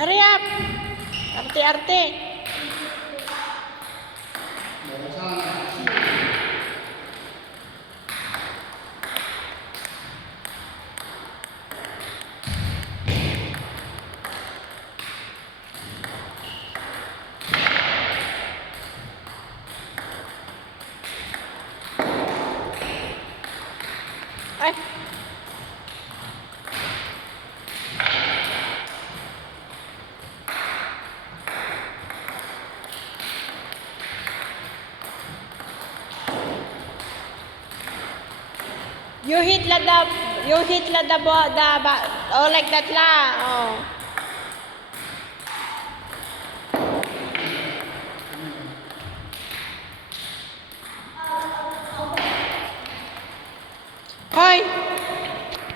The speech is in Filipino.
Hurry up! Arte-arte. Ay! You hit the ball, oh, like that lah. Oh. Hoy!